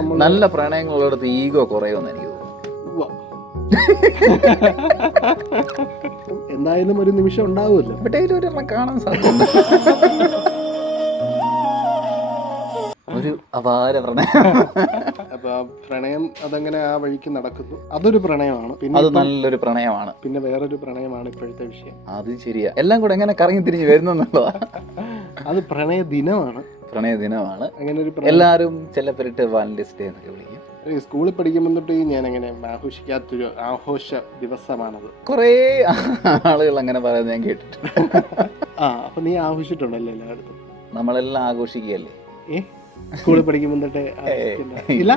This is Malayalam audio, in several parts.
നമ്മൾ നല്ല പ്രണയങ്ങളുള്ളിടത്ത് ഈഗോ കുറയുമെന്ന് എനിക്ക് തോന്നുന്നു. എന്തായാലും ഒരു നിമിഷം ഉണ്ടാവുമല്ലോ. എവിടെയെങ്കിലും ഒരെണ്ണം കാണാൻ സാധ്യത. ഒരു അപാര പ്രണയം. അപ്പൊ ആ പ്രണയം അതങ്ങനെ ആ വഴിക്ക് നടക്കുന്നു. അതൊരു പ്രണയമാണ്. പിന്നെ അത് നല്ലൊരു പ്രണയമാണ്. പിന്നെ വേറൊരു പ്രണയമാണ് ഇപ്പോഴത്തെ വിഷയം. അത് ശരിയാ. എല്ലാം കൂടെ എങ്ങനെ കറങ്ങി തിരിഞ്ഞ് വരുന്നുള്ളതാ. അത് പ്രണയ ദിനമാണ്. പ്രണയ ദിനമാണ്. അങ്ങനെ ഒരു എല്ലാവരും ചിലപ്പെട്ട് വാലന്റൈൻസ് ഡേ എന്നൊക്കെ വിളിക്കും. സ്കൂളിൽ പഠിക്കുമ്പോൾ തൊട്ട് ഞാൻ അങ്ങനെ ആഘോഷിക്കാത്തൊരു ആഘോഷ ദിവസമാണത്. കുറേ ആളുകൾ അങ്ങനെ പറയുന്നത് ഞാൻ കേട്ടിട്ടുണ്ട്. അപ്പൊ നീ ആഘോഷിച്ചിട്ടുണ്ടല്ലോ എല്ലായിടത്തും? നമ്മളെല്ലാം ആഘോഷിക്കുകയല്ലേ. സ്കൂളിൽ പഠിക്കുമ്പോൾ തൊട്ടേ ഇല്ല,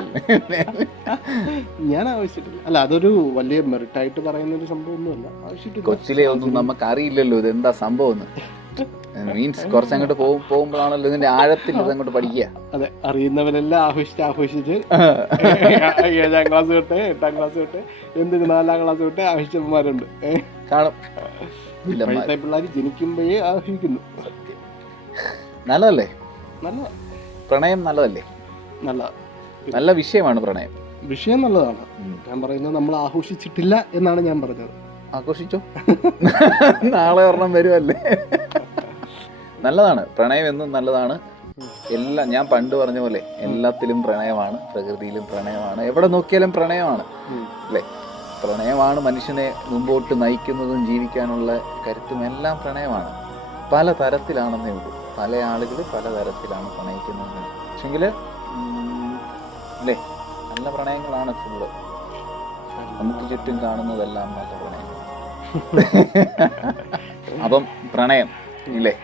ഞാൻ ആവശ്യമില്ല. അല്ല, അതൊരു വലിയ മെറിറ്റായിട്ട് പറയുന്ന ഒരു സംഭവം ഒന്നുമല്ല. ആവശ്യമില്ല. കൊച്ചിലെ ഒന്നും നമുക്ക് അറിയില്ലല്ലോ ഇതെന്താ സംഭവം. മീൻസ് കുറച്ചങ്ങോട്ട് പോകുമ്പോഴാണല്ലോ ഇതിന്റെ ആഴത്തിൽ ഇതങ്ങോട്ട് പഠിക്കുക. അതെ, അറിയുന്നവരെല്ലാം ആഘോഷിച്ച് 7ാം ക്ലാസ് തൊട്ട് 8ാം ക്ലാസ് തൊട്ട് എന്തിന് 4ാം ക്ലാസ് തൊട്ട് ആഘോഷിച്ചന്മാരുണ്ട് കാണും. പിള്ളേർ ജനിക്കുമ്പോഴേ ആഘോഷിക്കുന്നു. നല്ലതല്ലേ നല്ല പ്രണയം? നല്ലതല്ലേ? നല്ല വിഷയമാണ് പ്രണയം. വിഷയം നല്ലതാണ്. ഞാൻ പറയുന്നത് നമ്മൾ ആഘോഷിച്ചിട്ടില്ല എന്നാണ് ഞാൻ പറഞ്ഞത്. ആഘോഷിച്ചോ, നാളെ ഒരെണ്ണം വരുമല്ലേ. നല്ലതാണ് പ്രണയം, എന്നും നല്ലതാണ്. എല്ലാം ഞാൻ പണ്ട് പറഞ്ഞ പോലെ എല്ലാത്തിലും പ്രണയമാണ്, പ്രകൃതിയിലും പ്രണയമാണ്, എവിടെ നോക്കിയാലും പ്രണയമാണ് അല്ലേ. പ്രണയമാണ് മനുഷ്യനെ മുമ്പോട്ട് നയിക്കുന്നതും ജീവിക്കാനുള്ള കരുത്തും എല്ലാം പ്രണയമാണ്. പല തരത്തിലാണെന്നേ ഉള്ളൂ. പല ആളുകൾ പല തരത്തിലാണ് പ്രണയിക്കുന്നത്. പക്ഷെങ്കിൽ അല്ലേ, നല്ല പ്രണയങ്ങളാണ് ഫുള്ള്. നമുക്ക് ചുറ്റും കാണുന്നതെല്ലാം നല്ല പ്രണയങ്ങൾ. അപ്പം പ്രണയം ഇല്ലേ,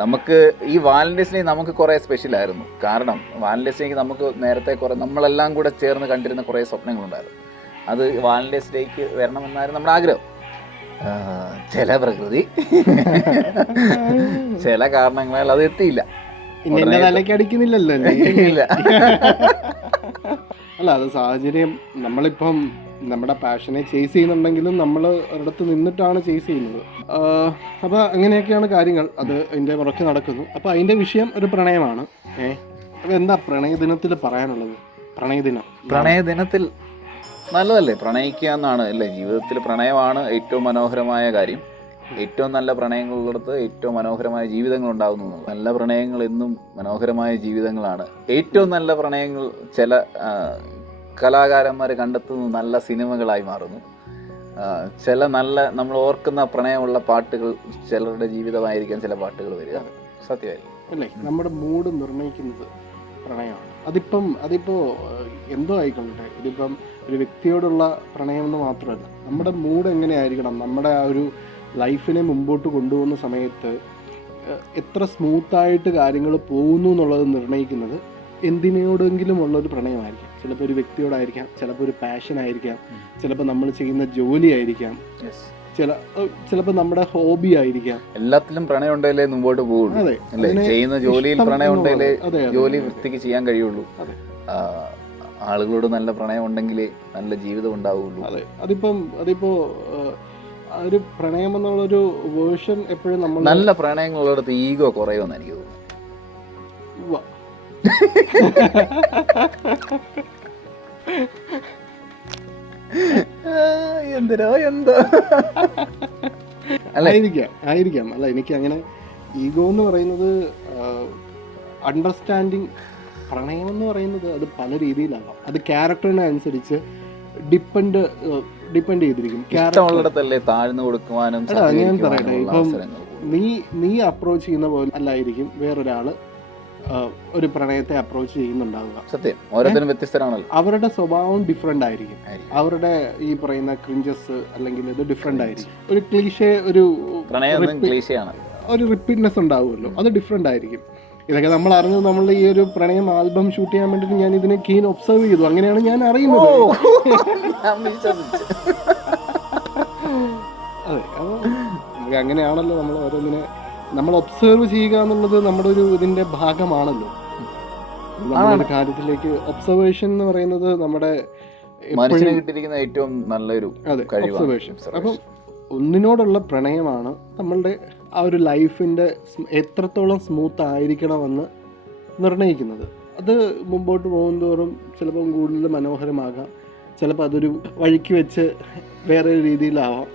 നമുക്ക് ഈ വാലന്റൈൻസ് ഡേ നമുക്ക് കുറേ സ്പെഷ്യലായിരുന്നു. കാരണം വാലന്റൈൻസ് ഡേക്ക് നമുക്ക് നേരത്തെ കുറേ നമ്മളെല്ലാം കൂടെ ചേർന്ന് കണ്ടിരുന്ന കുറേ സ്വപ്നങ്ങളുണ്ടായിരുന്നു. അത് വാലന്റൈൻസ് ഡേക്ക് വരണമെന്നായിരുന്നു നമ്മുടെ ആഗ്രഹം. ചില പ്രകൃതി ചില കാരണങ്ങളാൽ അത് എത്തിയില്ല. അടിക്കുന്നില്ലല്ലോ. അല്ല, അത് സാഹചര്യം. നമ്മളിപ്പം നമ്മുടെ പാഷനെ ചേസ് ചെയ്യുന്നുണ്ടെങ്കിലും നമ്മൾ ഒരിടത്ത് നിന്നിട്ടാണ് ചേസ് ചെയ്യുന്നത്. അപ്പോൾ അങ്ങനെയൊക്കെയാണ് കാര്യങ്ങൾ. അത് അതിൻ്റെ പുറകെ നടക്കുന്നു. അപ്പോൾ അതിൻ്റെ വിഷയം ഒരു പ്രണയമാണ്. അപ്പോൾ എന്താ പ്രണയദിനത്തിൽ പറയാനുള്ളത്? പ്രണയദിനത്തിൽ നല്ലതല്ലേ, പ്രണയിക്കുക എന്നാണ് അല്ലേ. ജീവിതത്തിൽ പ്രണയമാണ് ഏറ്റവും മനോഹരമായ കാര്യം. ഏറ്റവും നല്ല പ്രണയങ്ങളുള്ളിടത്ത് ഏറ്റവും മനോഹരമായ ജീവിതങ്ങൾ ഉണ്ടാകുന്നു. നല്ല പ്രണയങ്ങൾ എന്നും മനോഹരമായ ജീവിതങ്ങളാണ്. ഏറ്റവും നല്ല പ്രണയങ്ങൾ ചില കലാകാരന്മാർ കണ്ടെത്തുന്ന നല്ല സിനിമകളായി മാറുന്നു. ചില നല്ല നമ്മൾ ഓർക്കുന്ന പ്രണയമുള്ള പാട്ടുകൾ ചിലരുടെ ജീവിതമായിരിക്കാം ചില പാട്ടുകൾ വരിക. സത്യമായിരിക്കും അല്ലേ. നമ്മുടെ മൂഡ് നിർണ്ണയിക്കുന്നത് പ്രണയമാണ്. അതിപ്പോൾ എന്തോ ആയിക്കൊള്ളട്ടെ. ഇതിപ്പം ഒരു വ്യക്തിയോടുള്ള പ്രണയം എന്ന് മാത്രമല്ല, നമ്മുടെ മൂഡ് എങ്ങനെയായിരിക്കണം, നമ്മുടെ ആ ഒരു ലൈഫിനെ മുമ്പോട്ട് കൊണ്ടുപോകുന്ന സമയത്ത് എത്ര സ്മൂത്തായിട്ട് കാര്യങ്ങൾ പോകുന്നു എന്നുള്ളത് നിർണ്ണയിക്കുന്നത് എന്തിനോടെങ്കിലും ഉള്ളൊരു പ്രണയമായിരിക്കാം. ചിലപ്പോൾ ഒരു വ്യക്തിയോടായിരിക്കാം, ചിലപ്പോൾ ഒരു പാഷനായിരിക്കാം, ചിലപ്പോൾ നമ്മൾ ചെയ്യുന്ന ജോലി ആയിരിക്കാം, ചിലപ്പോൾ നമ്മുടെ ഹോബി ആയിരിക്കാം. എല്ലാത്തിലും പ്രണയം ഉണ്ടെങ്കിലേ മുമ്പോട്ട് പോകുള്ളൂ. ചെയ്യുന്ന ജോലിയിൽ പ്രണയം ഉണ്ടെങ്കിലേ ജോലി വൃത്തിക്ക് ചെയ്യാൻ കഴിയുള്ളൂ. ആളുകളോട് നല്ല പ്രണയം ഉണ്ടെങ്കിലേ നല്ല ജീവിതം ഉണ്ടാവുള്ളൂ. അതെ, അതിപ്പോ ഒരു പ്രണയം എന്നുള്ളൊരു വേർഷൻ എപ്പോഴും നമ്മൾ നല്ല പ്രണയങ്ങളുള്ളിടത്ത് ഈഗോ കുറയുമെന്ന് എനിക്ക് തോന്നുന്നു. എന്തോ ആയിരിക്കാം. അല്ല, എനിക്ക് അങ്ങനെ ഈഗോ എന്ന് പറയുന്നത് അണ്ടർസ്റ്റാൻഡിങ്. പ്രണയം എന്ന് പറയുന്നത് അത് പല രീതിയിലാകാം. അത് ക്യാരക്ടറിനെ അനുസരിച്ച് ഡിപ്പെൻഡ് ചെയ്തിരിക്കും. ഇഷ്ടമുള്ളിടത്തല്ലേ താഴ്ന്നു കൊടുക്കുവാനും. ഞാൻ പറയട്ടെ, ഇപ്പം നീ അപ്രോച്ച് ചെയ്യുന്ന പോലെ അല്ലായിരിക്കും വേറൊരാള് ഒരു പ്രണയത്തെ അപ്രോച്ച് ചെയ്യുന്നുണ്ടാവുക. സത്യം, ഓരോരുത്തരും വ്യത്യസ്തരാണല്ലോ. അവരുടെ സ്വഭാവം ഡിഫറെന്റ് ആയിരിക്കും. അവരുടെ ഈ പറയുന്ന ക്രിഞ്ചസ് അല്ലെങ്കിൽ ഇത് ഡിഫറെന്റ് ആയിരിക്കും. ഒരു ക്ലീഷേ, ഒരു റിപ്പീറ്റ്നെസ് ഉണ്ടാവുമല്ലോ, അത് ഡിഫറെന്റ് ആയിരിക്കും. ഇതൊക്കെ നമ്മൾ അറിഞ്ഞത് നമ്മൾ ഈ ഒരു പ്രണയം ആൽബം ഷൂട്ട് ചെയ്യാൻ വേണ്ടിയിട്ട് ഞാൻ ഇതിനെ കീൻ ഒബ്സർവ് ചെയ്തു. അങ്ങനെയാണ് ഞാൻ അറിയുന്നത്. അതെ, നമുക്ക് അങ്ങനെയാണല്ലോ നമ്മൾ ഓരോന്നിനെ നമ്മൾ ഒബ്സർവ് ചെയ്യുക എന്നുള്ളത് നമ്മുടെ ഒരു ഇതിന്റെ ഭാഗമാണല്ലോ. നമ്മുടെ കാര്യത്തിലേക്ക് ഒബ്സർവേഷൻ എന്ന് പറയുന്നത് നമ്മുടെ കിട്ടിയിരിക്കുന്ന ഏറ്റവും നല്ലൊരു ഒബ്സർവേഷൻ. അപ്പം ഒന്നിനോടുള്ള പ്രണയമാണ് നമ്മളുടെ ആ ഒരു ലൈഫിന്റെ എത്രത്തോളം സ്മൂത്ത് ആയിരിക്കണമെന്ന് നിർണ്ണയിക്കുന്നത്. അത് മുമ്പോട്ട് പോകുന്തോറും ചിലപ്പം കൂടുതൽ മനോഹരമാകാം, ചിലപ്പോൾ അതൊരു വഴിക്ക് വെച്ച് വേറെ ഒരു രീതിയിലാവാം.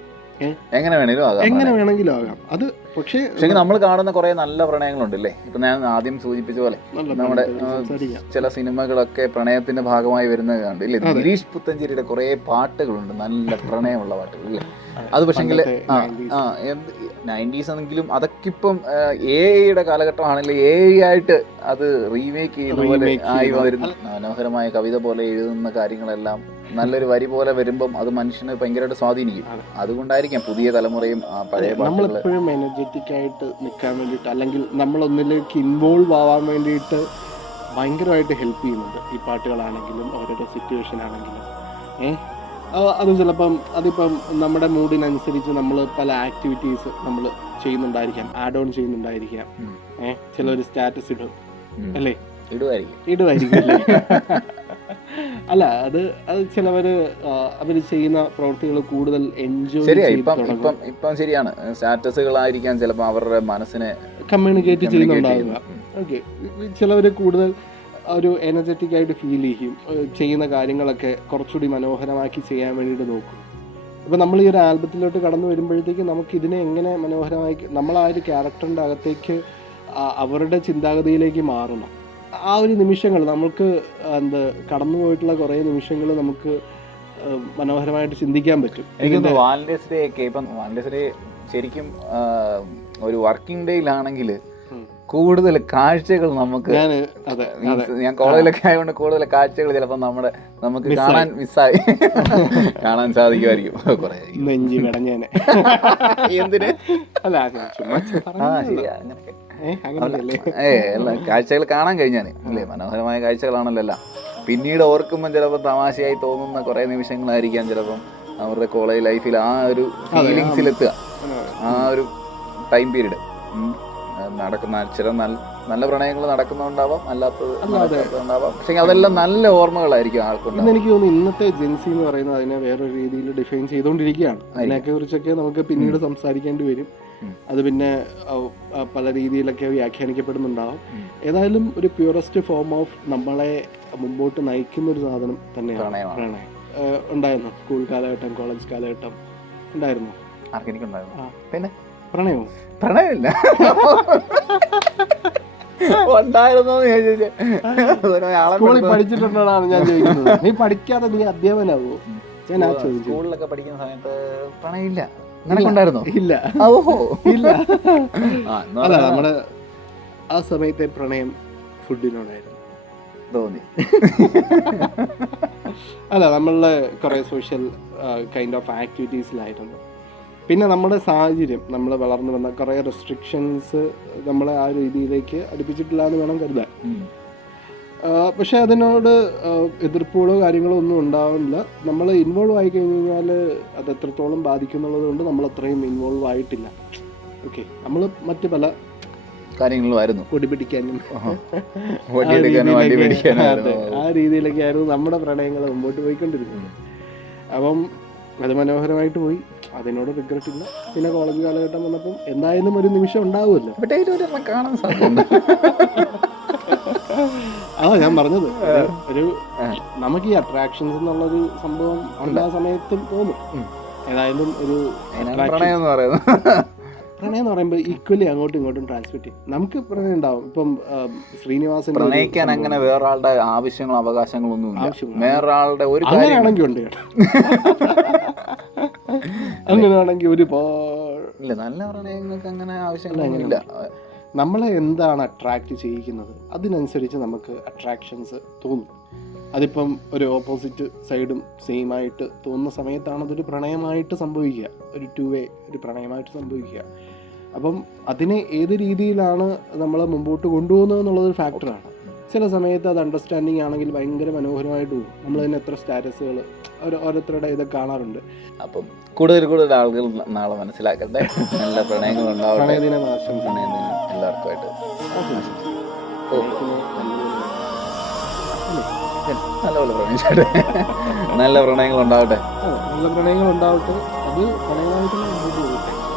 എങ്ങനെ വേണമെങ്കിലും ആകാം, എങ്ങനെ വേണമെങ്കിലും ആകാം. അത് പക്ഷേ നമ്മൾ കാണുന്ന കുറെ നല്ല പ്രണയങ്ങളുണ്ടല്ലേ. ഇപ്പൊ ഞാൻ ആദ്യം സൂചിപ്പിച്ച പോലെ നമ്മുടെ ചില സിനിമകളൊക്കെ പ്രണയത്തിന്റെ ഭാഗമായി വരുന്നത് കണ്ട് ഇല്ലേ. ഗിരീഷ് പുത്തഞ്ചേരിയുടെ കുറെ പാട്ടുകളുണ്ട്, നല്ല പ്രണയമുള്ള പാട്ടുകൾ ഇല്ലേ. അത് പക്ഷെങ്കിൽ 90s ആണെങ്കിലും അതൊക്കെ ഇപ്പം AI കാലഘട്ടമാണെങ്കിൽ AI ആയിട്ട് അത് റീമേക്ക് ചെയ്യുന്ന പോലെ ആയി വരുന്നു. മനോഹരമായ കവിത പോലെ എഴുതുന്ന കാര്യങ്ങളെല്ലാം നല്ലൊരു വരി പോലെ വരുമ്പം അത് മനുഷ്യനെ ഭയങ്കരമായിട്ട് സ്വാധീനിക്കും. അതുകൊണ്ടായിരിക്കാം പുതിയ തലമുറയും പഴയ നമ്മളെപ്പോഴും എനർജറ്റിക് ആയിട്ട് നിൽക്കാൻ വേണ്ടിയിട്ട്, അല്ലെങ്കിൽ നമ്മളൊന്നിലേക്ക് ഇൻവോൾവ് ആവാൻ വേണ്ടിയിട്ട് ഭയങ്കരമായിട്ട് ഹെൽപ്പ് ചെയ്യുന്നുണ്ട് ഈ പാട്ടുകളാണെങ്കിലും ഓരോരോ സിറ്റുവേഷൻ ആണെങ്കിലും. അത് ചിലപ്പം അതിപ്പം നമ്മുടെ മൂഡിനനുസരിച്ച് നമ്മൾ പല ആക്ടിവിറ്റീസ് നമ്മൾ ചെയ്യുന്നുണ്ടായിരിക്കാം, ആഡ് ഓൺ ചെയ്യുന്നുണ്ടായിരിക്കാം. ചിലർ സ്റ്റാറ്റസ് ഇടും അല്ലേ, ഇടുമായിരിക്കും അല്ലേ. അല്ല അത് ചിലവര് അവര് ചെയ്യുന്ന പ്രവൃത്തികൾ കൂടുതൽ എൻജോയ് ഇപ്പം ശരിയാണ്. സ്റ്റാറ്റസുകളായിരിക്കാം ചിലപ്പോൾ അവരുടെ മനസ്സിനെ കമ്മ്യൂണിക്കേറ്റ് ചെയ്യുന്നുണ്ടാവുക. ഓക്കെ, ചിലവര് കൂടുതൽ ഒരു എനർജറ്റിക് ആയിട്ട് ഫീൽ ചെയ്യും, ചെയ്യുന്ന കാര്യങ്ങളൊക്കെ കുറച്ചുകൂടി മനോഹരമാക്കി ചെയ്യാൻ വേണ്ടിയിട്ട് നോക്കും. അപ്പോൾ നമ്മൾ ഈ ഒരു ആൽബത്തിലോട്ട് കടന്നു വരുമ്പോഴത്തേക്ക് നമുക്ക് ഇതിനെ എങ്ങനെ മനോഹരമായി നമ്മൾ ആ ഒരു ക്യാരക്ടറിൻ്റെ അകത്തേക്ക് അവരുടെ ചിന്താഗതിയിലേക്ക് മാറണം. ആ ഒരു നിമിഷങ്ങൾ നമുക്ക് കടന്നു പോയിട്ടുള്ള കുറേ നിമിഷങ്ങൾ നമുക്ക് മനോഹരമായിട്ട് ചിന്തിക്കാൻ പറ്റും. എനിക്കൊന്ന് വാലന്റൈൻസ് ഡേ ഒക്കെ ഇപ്പം വാലന്റൈൻസ് ഡേ ശരിക്കും ഒരു വർക്കിംഗ് ഡേയിലാണെങ്കിൽ കൂടുതൽ കാഴ്ചകൾ നമുക്ക്, ഞാൻ കോളേജിലൊക്കെ ആയതുകൊണ്ട് കൂടുതൽ കാഴ്ചകൾ ചിലപ്പോൾ നമുക്ക് കാണാൻ മിസ്സായി കാണാൻ സാധിക്കുമായിരിക്കും. കുറെ നെഞ്ചി കിടഞ്ഞേനെ എന്തിന് അല്ല കാഴ്ചകൾ കാണാൻ കഴിഞ്ഞാൽ അല്ലേ, മനോഹരമായ കാഴ്ചകളാണല്ലോ എല്ലാം. പിന്നീട് ഓർക്കുമ്പോൾ ചിലപ്പോൾ തമാശയായി തോന്നുന്ന കുറേ നിമിഷങ്ങളായിരിക്കാം ചിലപ്പം അവരുടെ കോളേജ് ലൈഫിൽ ആ ഒരു ഫീലിങ്സിലെത്തുക, ആ ഒരു ടൈം പീരീഡ് നടക്കുന്ന. ചില നല്ല പ്രണയങ്ങൾ നടക്കുന്നുണ്ടാവാം, അല്ലാത്തതുണ്ടാവാം. പക്ഷെ അതെല്ലാം നല്ല ഓർമ്മകളായിരിക്കും ആൾക്കുണ്ട്. എനിക്ക് തോന്നുന്നു ഇന്നത്തെ ജെൻസി എന്ന് പറയുന്നത് അതിനെ വേറൊരു രീതിയിൽ ഡിഫൈൻ ചെയ്തുകൊണ്ടിരിക്കുകയാണ്. അതിനെയൊക്കെ കുറിച്ചൊക്കെ നമുക്ക് പിന്നീട് സംസാരിക്കേണ്ടി വരും. അത് പിന്നെ പല രീതിയിലൊക്കെ വ്യാഖ്യാനിക്കപ്പെടുന്നുണ്ടാവും. ഏതായാലും ഒരു പ്യൂറസ്റ്റ് ഫോം ഓഫ് നമ്മളെ മുമ്പോട്ട് നയിക്കുന്ന ഒരു സാധനം തന്നെയാണ് പ്രണയം. ഉണ്ടായിരുന്നു സ്കൂൾ കാലഘട്ടം, കോളേജ് കാലഘട്ടം ഉണ്ടായിരുന്നു. പിന്നെ പ്രണയമില്ല സ്കൂളിൽ പഠിച്ചിട്ടുണ്ടോന്നാണ് ഞാൻ ചോദിക്കുന്നത്. നീ പഠിക്കാതെ നീ അധ്യാപനാവോ? ഞാൻ ആ ചോദിച്ചു. സ്കൂളിലൊക്കെ പഠിക്കുന്ന സമയത്ത് പ്രണയമില്ല, ഉണ്ടായിരുന്നോ? ഇല്ല ഇല്ല. അല്ല, നമ്മുടെ ആ സമയത്തെ പ്രണയം ഫുഡിനോടായിരുന്നു തോന്നി. അല്ല, നമ്മളുടെ കുറെ സോഷ്യൽ കൈൻഡ് ഓഫ് ആക്ടിവിറ്റീസിലായിരുന്നു. പിന്നെ നമ്മുടെ സാഹചര്യം, നമ്മൾ വളർന്നു വന്ന കുറേ റെസ്ട്രിക്ഷൻസ് നമ്മളെ ആ രീതിയിലേക്ക് അടുപ്പിച്ചിട്ടില്ല എന്ന് വേണം കരുതാൻ. പക്ഷെ അതിനോട് എതിർപ്പുകളോ കാര്യങ്ങളോ ഒന്നും ഉണ്ടാവില്ല. നമ്മൾ ഇൻവോൾവ് ആയി കഴിഞ്ഞ് കഴിഞ്ഞാൽ അത് എത്രത്തോളം ബാധിക്കുന്നുള്ളത് കൊണ്ട് നമ്മൾ അത്രയും ഇൻവോൾവ് ആയിട്ടില്ല. ഓക്കെ, നമ്മൾ മറ്റ് പല കാര്യങ്ങളുമായിരുന്നു, കൊടി പിടിക്കാനും ആ രീതിയിലൊക്കെ ആയിരുന്നു നമ്മുടെ പ്രണയങ്ങൾ മുമ്പോട്ട് പോയിക്കൊണ്ടിരുന്നത്. അപ്പം അത് മനോഹരമായിട്ട് പോയി, അതിനോട് റിഗ്രറ്റ് ഇല്ല. പിന്നെ കോളേജ് കാലഘട്ടം വന്നപ്പം എന്തായാലും ഒരു നിമിഷം ഉണ്ടാവുമല്ലോ. കാണാൻ സാധ്യത. ഞാൻ പറഞ്ഞത് ഒരു നമുക്ക് ഈ അട്രാക്ഷൻസ് എന്നുള്ളൊരു സംഭവം എല്ലാ സമയത്തും തോന്നും. ഏതായാലും ഒരു പ്രണയം എന്ന് പറയുമ്പോൾ ഈക്വലി അങ്ങോട്ടും ഇങ്ങോട്ടും ട്രാൻസ്മിറ്റ് ചെയ്യും. നമുക്ക് പ്രണയം ഉണ്ടാവും. ഇപ്പം ശ്രീനിവാസൻ പ്രണയിക്കാൻ അങ്ങനെ വേറൊരാളുടെ ആവശ്യങ്ങളോ അവകാശങ്ങളൊന്നും വേറൊരാളുടെ ഒരു അങ്ങനെയാണെങ്കിൽ ഉണ്ട് അങ്ങനെയാണെങ്കിൽ ഇല്ല. നല്ല പ്രണയങ്ങൾക്ക് അങ്ങനെ ആവശ്യങ്ങളൊന്നുമില്ല. നമ്മളെ എന്താണ് അട്രാക്റ്റ് ചെയ്യിക്കുന്നത് അതിനനുസരിച്ച് നമുക്ക് അട്രാക്ഷൻസ് തോന്നും. അതിപ്പം ഒരു ഓപ്പോസിറ്റ് സൈഡും സെയിം ആയിട്ട് തോന്നുന്ന സമയത്താണ് അതൊരു പ്രണയമായിട്ട് സംഭവിക്കുക, ഒരു 2 വേ ഒരു പ്രണയമായിട്ട് സംഭവിക്കുക. അപ്പം അതിനെ ഏത് രീതിയിലാണ് നമ്മൾ മുമ്പോട്ട് കൊണ്ടുപോകുന്നത് എന്നുള്ളതൊരു ഫാക്ടറാണ്. ചില സമയത്ത് അത് അണ്ടർസ്റ്റാൻഡിങ് ആണെങ്കിൽ ഭയങ്കര മനോഹരമായിട്ട് പോകും. നമ്മൾ തന്നെ എത്ര സ്റ്റാറ്റസുകൾ ഓരോരുത്തരുടെ ഇതൊക്കെ കാണാറുണ്ട്. അപ്പം കൂടുതൽ ആളുകൾ നാളെ മനസ്സിലാക്കട്ടെ. നല്ല പ്രണയങ്ങൾ ഉണ്ടാവട്ടെ. പ്രണയദിനം ആശംസ എല്ലാവർക്കുമായിട്ട്. നല്ലപോലെ പ്രണയിച്ചോട്ടെ. നല്ല പ്രണയങ്ങൾ ഉണ്ടാവട്ടെ. നല്ല പ്രണയങ്ങൾ ഉണ്ടാവട്ടെ. അത് പ്രണയമായിട്ട്